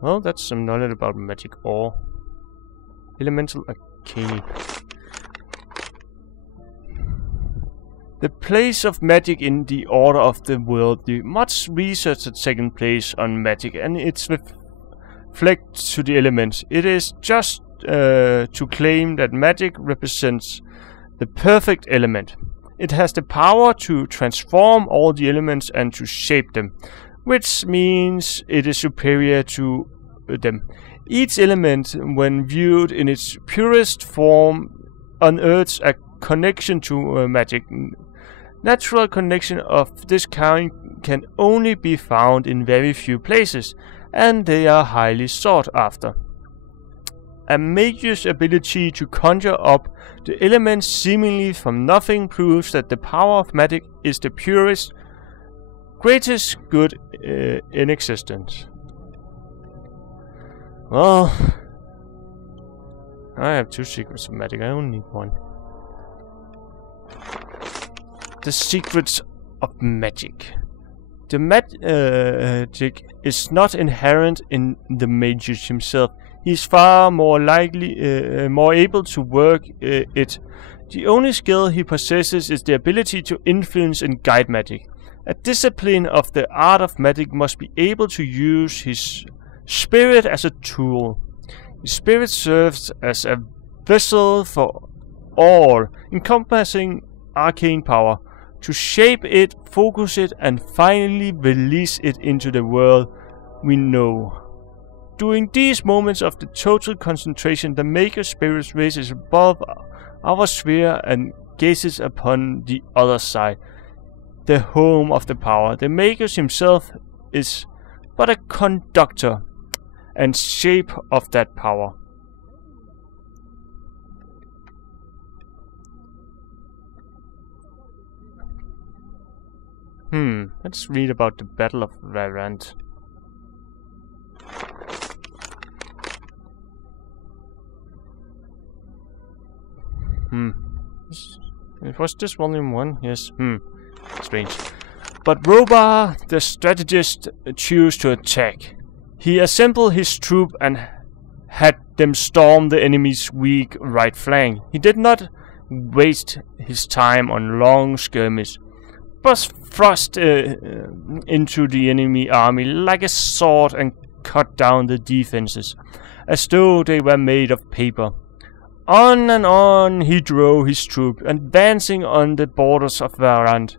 Well, that's some knowledge about magic ore. Elemental arcane. The place of magic in the order of the world. The much research at second place on magic, and its reflect to the elements. It is just to claim that magic represents the perfect element. It has the power to transform all the elements and to shape them, which means it is superior to them. Each element, when viewed in its purest form, unearths a connection to magic. Natural connection of this kind can only be found in very few places, and they are highly sought after. A mage's ability to conjure up the elements seemingly from nothing proves that the power of magic is the purest, greatest good in existence. Well, I have 2 secrets of magic, I only need 1. The secrets of magic. The magic is not inherent in the mage himself. He is far more likely, more able to work it. The only skill he possesses is the ability to influence and guide magic. A discipline of the art of magic must be able to use his spirit as a tool. His spirit serves as a vessel for all, encompassing arcane power, to shape it, focus it, and finally release it into the world we know. During these moments of the total concentration, the Maker's spirit raises above our sphere and gazes upon the other side, the home of the power. The Maker himself is but a conductor and shape of that power. Let's read about the Battle of Varant. It was this volume 1? Yes. Strange. But Robar, the strategist, chose to attack. He assembled his troop and had them storm the enemy's weak right flank. He did not waste his time on long skirmishes, but thrust into the enemy army like a sword and cut down the defenses, as though they were made of paper. On and on he drove his troop, advancing on the borders of Varant.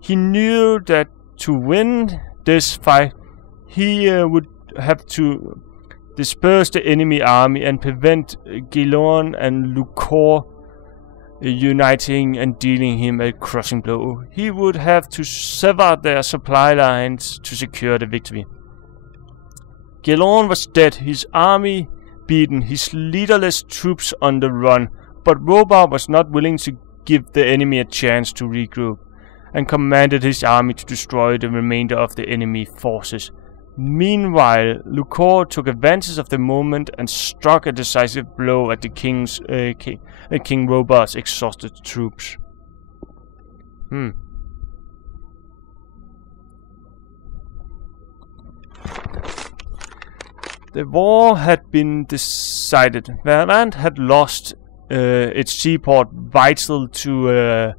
He knew that to win this fight, he would have to disperse the enemy army and prevent Gilorn and Lucor uniting and dealing him a crushing blow. He would have to sever their supply lines to secure the victory. Gilorn was dead, his army beaten, his leaderless troops on the run, but Robar was not willing to give the enemy a chance to regroup, and commanded his army to destroy the remainder of the enemy forces. Meanwhile, Lucor took advantage of the moment and struck a decisive blow at the King Robar's exhausted troops. The war had been decided. Varant had lost its seaport vital to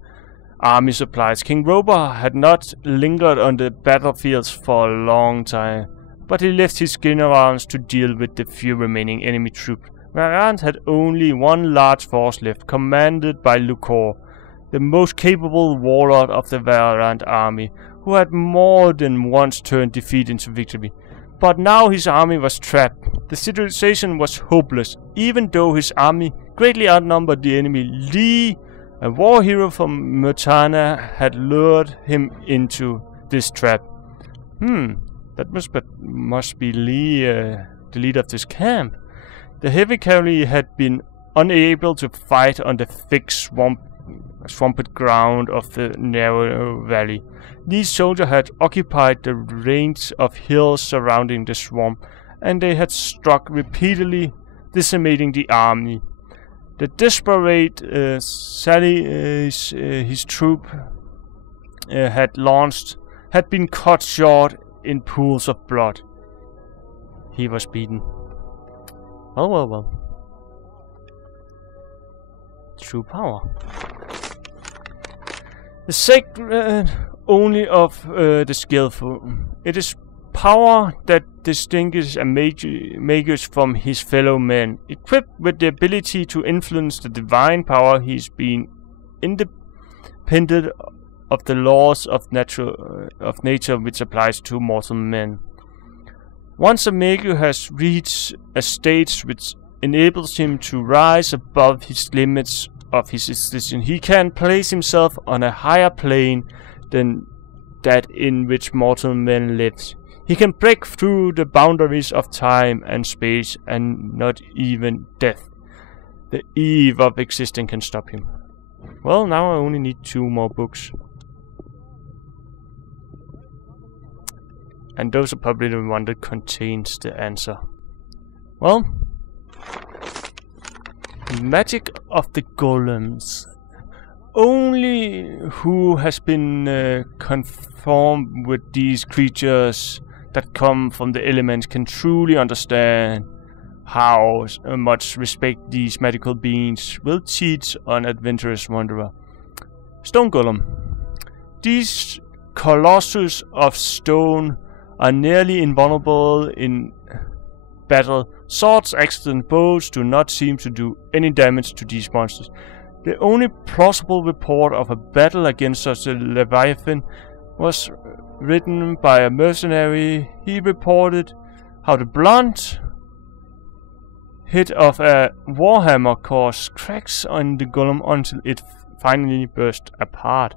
army supplies. King Robar had not lingered on the battlefields for a long time, but he left his generals to deal with the few remaining enemy troops. Varant had only one large force left, commanded by Lucor, the most capable warlord of the Varant army, who had more than once turned defeat into victory. But now his army was trapped. The situation was hopeless, even though his army greatly outnumbered the enemy. Lee, a war hero from Murtana, had lured him into this trap. That must be Lee, the leader of this camp. The heavy cavalry had been unable to fight on the thick swamped ground of the narrow valley. These soldiers had occupied the range of hills surrounding the swamp, and they had struck repeatedly, decimating the army. The desperate sally his troop had launched had been cut short in pools of blood. he was beaten. Well, well, well. True power. The sacred only of the skillful. It is power that distinguishes a magus from his fellow men. Equipped with the ability to influence the divine power, he's been independent of the laws of nature which applies to mortal men. Once a magus has reached a stage which enables him to rise above his limits of his existence, he can place himself on a higher plane than that in which mortal men live. He can break through the boundaries of time and space, and not even death, the eve of existing, can stop him. Well, now I only need 2 more books. And those are probably the one that contains the answer. Well, magic of the golems. Only who has been conformed with these creatures that come from the elements can truly understand how much respect these magical beings will teach an adventurous wanderer. Stone golem. These colossus of stone are nearly invulnerable in battle. Swords, axes, and bows do not seem to do any damage to these monsters. The only plausible report of a battle against such a leviathan was written by a mercenary. He reported how the blunt hit of a warhammer caused cracks on the golem until it finally burst apart.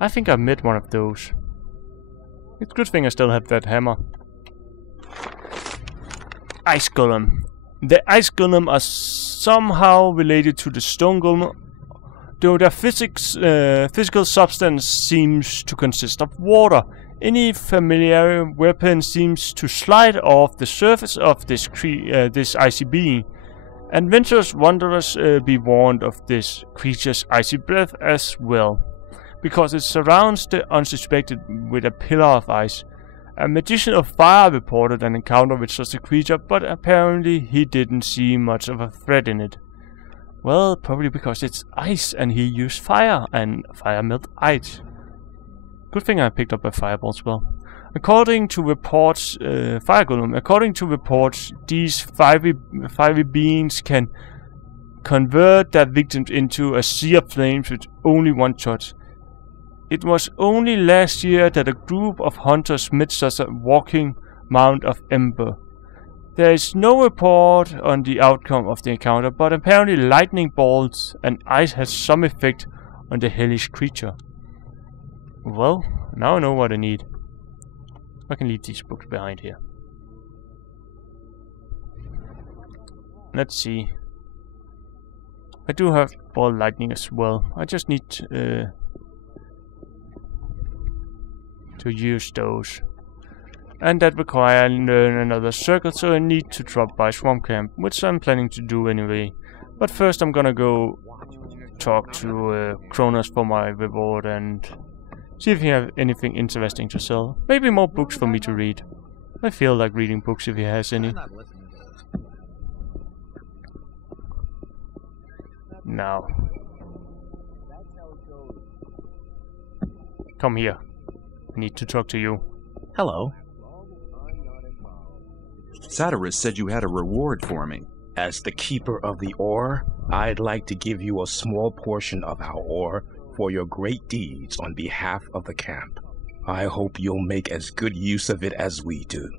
I think I met one of those. It's a good thing I still have that hammer. Ice golem. The ice golem are somehow related to the stone golem, though their physical substance seems to consist of water. Any familiar weapon seems to slide off the surface of this icy being. Adventurous wanderers be warned of this creature's icy breath as well, because it surrounds the unsuspected with a pillar of ice. A magician of fire reported an encounter with such a creature, but apparently he didn't see much of a threat in it. Well, probably because it's ice and he used fire, and fire melt ice. Good thing I picked up a fireball as well. According to reports, fire golem. According to reports, these fiery beings can convert their victims into a sea of flames with only one touch. It was only last year that a group of hunters met such a walking mound of ember. There is no report on the outcome of the encounter, but apparently lightning bolts and ice has some effect on the hellish creature. Well, now I know what I need. I can leave these books behind here. Let's see. I do have ball lightning as well. I just need to use those. And that requires I learn another circle, so I need to drop by Swamp Camp, which I'm planning to do anyway. But first I'm gonna go talk to Kronos for my reward and see if he has anything interesting to sell. Maybe more books for me to read. I feel like reading books if he has any. Now. Come here. I need to talk to you. Hello. Satyrus said you had a reward for me. As the keeper of the ore, I'd like to give you a small portion of our ore for your great deeds on behalf of the camp. I hope you'll make as good use of it as we do.